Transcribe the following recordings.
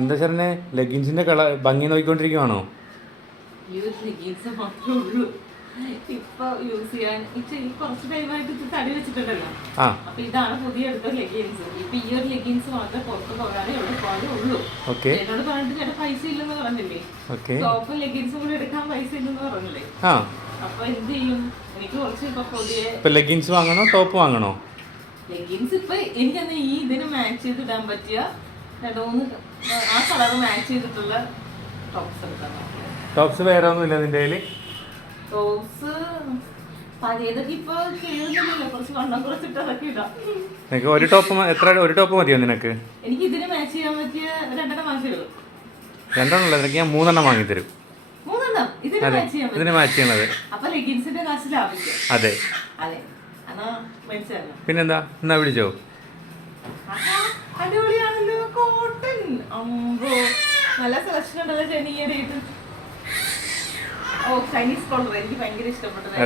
എന്താ ചേട്ടനെ ലെഗിൻസിന്റെ കളർ ഭംഗി നോക്കിക്കൊണ്ടിരിക്കുവാണോ? ഈ ഒരു ലെഗിൻസ് മാത്രമേ ഉള്ളൂ ഇപ്പൊ യൂസ് ചെയ്യാൻ. കുറച്ച് ടൈമായിട്ട് ഇത് തടി വെച്ചിട്ടുണ്ടല്ലോ. അപ്പൊ ഇതാണ് പുതിയ എടുത്ത ലെഗിൻസ്. ഇപ്പൊ ഈ ഒരു ലെഗിൻസ് മാത്രമേ പുറത്ത് പോകാനേ എവിടെ പോകാനേ ഉള്ളൂ. എന്നോട് പറഞ്ഞിട്ട് ചേട്ടാ പൈസ ഇല്ലെന്ന് പറഞ്ഞില്ലേ, ടോപ്പും ലെഗിൻസും കൂടെ എടുക്കാൻ പൈസ ഇല്ലെന്ന് പറഞ്ഞില്ലേ. അപ്പൊ എന്ത് ചെയ്യും? എനിക്ക് കുറച്ച് ഇപ്പൊ പുതിയ ലെഗിൻസ് വാങ്ങണോ ടോപ്പ് വാങ്ങണോ? ലെഗിൻസ് ഇപ്പൊ എനിക്കന്ന് ഈ ഇതിന് മാച്ച് ചെയ്ത് ഇടാൻ പറ്റിയ രണ്ടൂന്ന് ആ കളർ മാച്ച് ചെയ്തിട്ടുള്ള ടോപ്സ് എടുക്കാൻ. ടോപ്സ് വേറെ ഒന്നുമില്ല നിന്റെ കയ്യില്? ടോപ്സ് പഴയതൊക്കെ ഇപ്പൊ കേൾക്കുന്നില്ല, കുറച്ച് വണ്ണം കുറച്ചിട്ട് അതൊക്കെ ഇടാം. നിനക്ക് ഒരു ടോപ്പ് മതിയോ നിനക്ക്? എനിക്ക് ഇതിന് മാച്ച് ചെയ്യാൻ പറ്റിയ രണ്ടെണ്ണം വാങ്ങിയുള്ളൂ. രണ്ടെണ്ണമല്ല, നിനക്ക് ഞാൻ 3 വാങ്ങി തരും. 3 ഇതിന് മാച്ച് ചെയ്യണത്. അപ്പൊ ലെഗിൻസിന്റെ കാശ് ലാഭിക്കും. അതെ അതെ, എന്നാ മനസ്സിലായോ? പിന്നെന്താ, എന്നാ വിളിച്ചോ. അടിപൊളിയാണല്ലോ കോട്ടൺ. അമ്പോ നല്ല സെലക്ഷൻ ഉണ്ടല്ലോ ചെനിയായിട്ട്. ഓ ചൈനീസ് കോളർ എനിക്ക് ഭയങ്കര ഇഷ്ടപ്പെട്ടത്.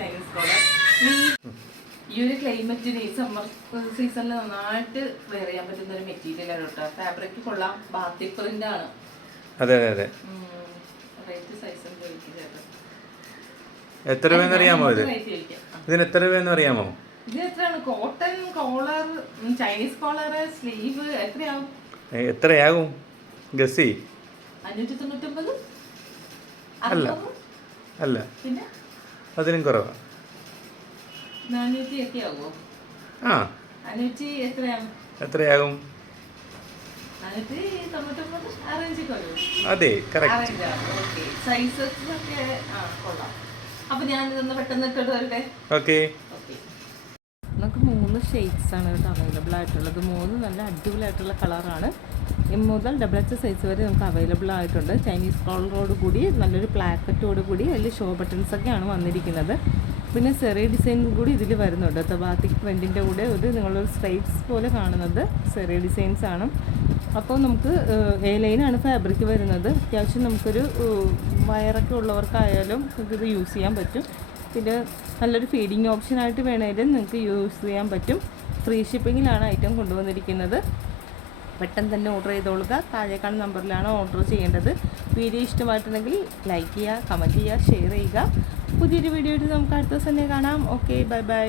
ചൈനീസ് കോളർ ഈ ഒരു ക്ലൈമറ്റിന് ഈ സമ്മർ സീസണിൽ നന്നായിട്ട് വെയർ ചെയ്യാൻ പറ്റുന്ന ഒരു മെറ്റീരിയൽ ആണ് കേട്ടോ. ഫാബ്രിക് കൊള്ളാം, ബാത്തിക് പ്രിന്റ് ആണ്. അതെ അതെ അതെ. റേറ്റ് സൈസും എത്ര രൂപയെന്ന് അറിയാമോ? ഇതിന് എത്ര രൂപയെന്ന് അറിയാമോ? ഇത് എത്രയാണ്? Cotton collar, Chinese collar, sleeve എത്രയാവും? എത്രയാകും ഗസി? 599. അല്ല അല്ല, പിന്നെ അതിനും കുറവാ. 400 ഒക്കെ ആകുമോ? 500 എത്രയാകും? 499 അറേഞ്ച് കൊള്ളു. അതെ, കറക്റ്റ്. ഓക്കെ, സൈസസ് ഒക്കെ കൊള്ളാം. അപ്പൊ ഞാൻ ഇതൊന്ന് പെട്ടെന്ന് ഇട്ടിട്ട് വരട്ടെ. ഓക്കെ. നമുക്ക് 3 ഷെയ്ഡ്സ് ആണ് കേട്ടോ അവൈലബിൾ ആയിട്ടുള്ളത്. 3 നല്ല അടിപൊളിയായിട്ടുള്ള കളറാണ്. M മുതൽ XXL സൈസ് വരെ നമുക്ക് അവൈലബിൾ ആയിട്ടുണ്ട്. ചൈനീസ് കോളറോട് കൂടി നല്ലൊരു പ്ലാക്കറ്റോട് കൂടി അതിൽ ഷോ ബട്ടൺസ് ഒക്കെയാണ് വന്നിരിക്കുന്നത്. പിന്നെ സെറി ഡിസൈൻ കൂടി ഇതിൽ വരുന്നുണ്ട്. ബാത്തിക് പ്രിൻറ്റിൻ്റെ കൂടെ നിങ്ങളൊരു സ്ട്രൈപ്സ് പോലെ കാണുന്നത് സെറി ഡിസൈൻസ് ആണ്. അപ്പോൾ നമുക്ക് A ലൈനാണ് ഫാബ്രിക് വരുന്നത്. അത്യാവശ്യം നമുക്കൊരു വയറൊക്കെ ഉള്ളവർക്കായാലും ഇത് യൂസ് ചെയ്യാൻ പറ്റും. പിന്നെ നല്ലൊരു ഫീഡിങ് ഓപ്ഷനായിട്ട് വേണമെങ്കിലും നിങ്ങൾക്ക് യൂസ് ചെയ്യാൻ പറ്റും. ഫ്രീ ഷിപ്പിങ്ങിലാണ് ഐറ്റം കൊണ്ടുവന്നിരിക്കുന്നത്. പെട്ടെന്ന് തന്നെ ഓർഡർ ചെയ്തോളുക. താഴെ കാണുന്ന നമ്പറിലാണ് ഓർഡർ ചെയ്യേണ്ടത്. വീഡിയോ ഇഷ്ടമായിട്ടുണ്ടെങ്കിൽ ലൈക്ക് ചെയ്യുക, കമൻറ്റ് ചെയ്യുക, ഷെയർ ചെയ്യുക. പുതിയൊരു വീഡിയോ ആയിട്ട് നമുക്ക് അടുത്ത ദിവസം തന്നെ കാണാം. Okay, bye bye.